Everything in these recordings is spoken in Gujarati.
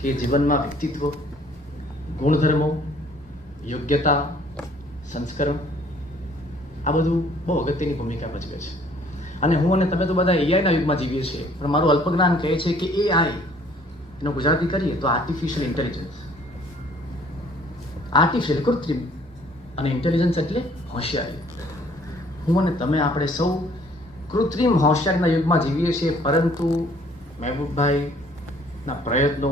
કે જીવનમાં વ્યક્તિત્વ, ગુણધર્મો, યોગ્યતા, સંસ્કરણ આ બધું બહુ અગત્યની ભૂમિકા ભજવે છે. અને હું અને તમે તો બધા એઆઈના યુગમાં જીવીએ છીએ, પણ મારું અલ્પજ્ઞાન કહે છે કે એઆઈ એનો ગુજરાતી કરીએ તો આર્ટિફિશિયલ ઇન્ટેલિજન્સ. આર્ટિફિશિયલ કૃત્રિમ અને ઇન્ટેલિજન્સ એટલે હોશિયારી. હું અને તમે આપણે સૌ કૃત્રિમ હોશિયારીના યુગમાં જીવીએ છીએ, પરંતુ મહેબૂબભાઈના પ્રયત્નો,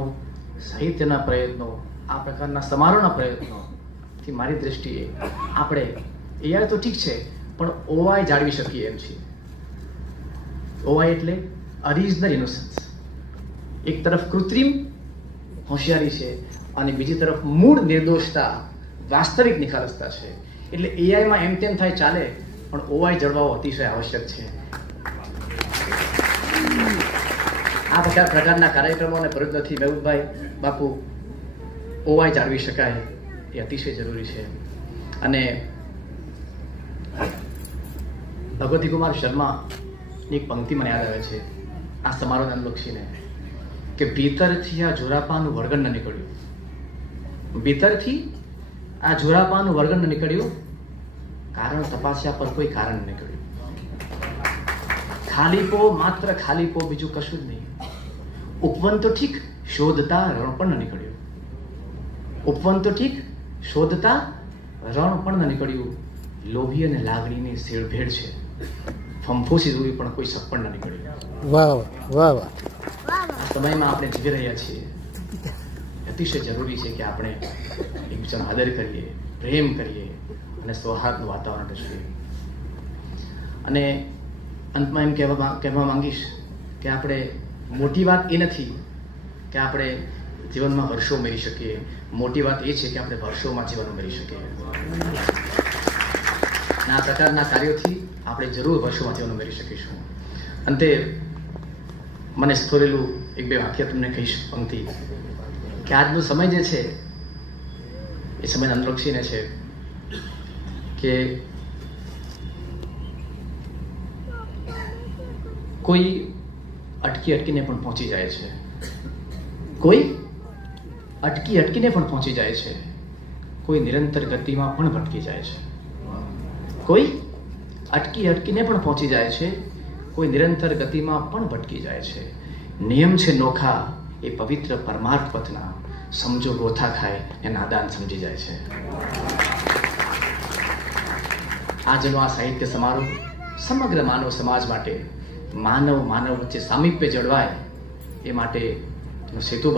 સાહિત્યના પ્રયત્નો, આ પ્રકારના સમારોહના પ્રયત્નોથી મારી દ્રષ્ટિએ આપણે એઆઈ તો ઠીક છે પણ ઓવાઈ જાળવી શકીએ એમ છીએ. ઓવાઈ એટલે ઓરિજિનલ ઇનોસન્સ. એક તરફ કૃત્રિમ હોશિયારી છે અને બીજી તરફ મૂળ નિર્દોષતા, વાસ્તવિક નિખાલસતા છે. એટલે એઆઈમાં એમ તેમ થાય ચાલે, પણ ઓવાઈ જળવાવો અતિશય આવશ્યક છે. આ પ્રકારના કાર્યક્રમો અને પ્રયત્નોથી મહેબૂબભાઈ બાપુ ઓવાઈ જાળવી શકાય એ અતિશય જરૂરી છે. અને ભગવતી કુમાર શર્માની એક પંક્તિ મને યાદ આવે છે આ સમારોહને અનુલક્ષીને, કે ભીતરથી આ જોરાપાનું વર્ગન ન નીકળ્યું. ભીતરથી આ જોરાપાનું વર્ગન ન નીકળ્યું, કારણ તપાસ્યા પર કોઈ કારણ નીકળ્યું. ખાલીપો, માત્ર ખાલીપો, બીજું કશું જ નહીં. ઉપવન તો ઠીક, શોધતા રણ પણ ન નીકળ્યું. ઉપવન તો ઠીક, શોધતા રણ પણ ન નીકળ્યું. લોભી અને લાગણીની શેરભેળ છે, ફંફોસી જોવી પણ કોઈ સપ પણ ન નીકળ્યું. વાહ વાહ વાહ. આ સમયમાં આપણે જીવી રહ્યા છીએ, અતિશય જરૂરી છે કે આપણે એકબીજાનો આદર કરીએ, પ્રેમ કરીએ અને સૌહાર્દનું વાતાવરણ રચીએ. અને અંતમાં એમ કહેવા માંગીશ કે આપણે મોટી વાત એ નથી કે આપણે જીવનમાં વર્ષો મેળવી શકીએ. મોટી વાત એ છે કે આપણે વર્ષોમાં જીવન મેળવી શકીએ. અને આ પ્રકારના કાર્યોથી આપણે જરૂર વર્ષોમાં જીવન મેળવી શકીશું. અંતે મને સ્ફોરેલું એક બે વાક્ય તમને કહીશ, પંક્તિ, કે આજનો સમય જે છે એ સમયને અનુલક્ષીને છે કે કોઈ અટકીને પણ પહોંચી જાય છે. કોઈ અટકીને પણ પહોંચી જાય છે. કોઈ નિરંતર ગતિમાં પણ ભટકી જાય છે. કોઈ અટકીને પણ પહોંચી જાય છે. કોઈ નિરંતર ગતિમાં પણ ભટકી જાય છે. નિયમ છે નોખા એ પવિત્ર પરમાર્થ પથના, સમજો ગોથા ખાય એ નાદાન સમજી જાય છે. આજનો આ સાહિત્ય સમારોહ સમગ્ર માનવ સમાજ માટે માનવ વચ્ચે સામીપ્ય જળવાય એ માટે સેતુ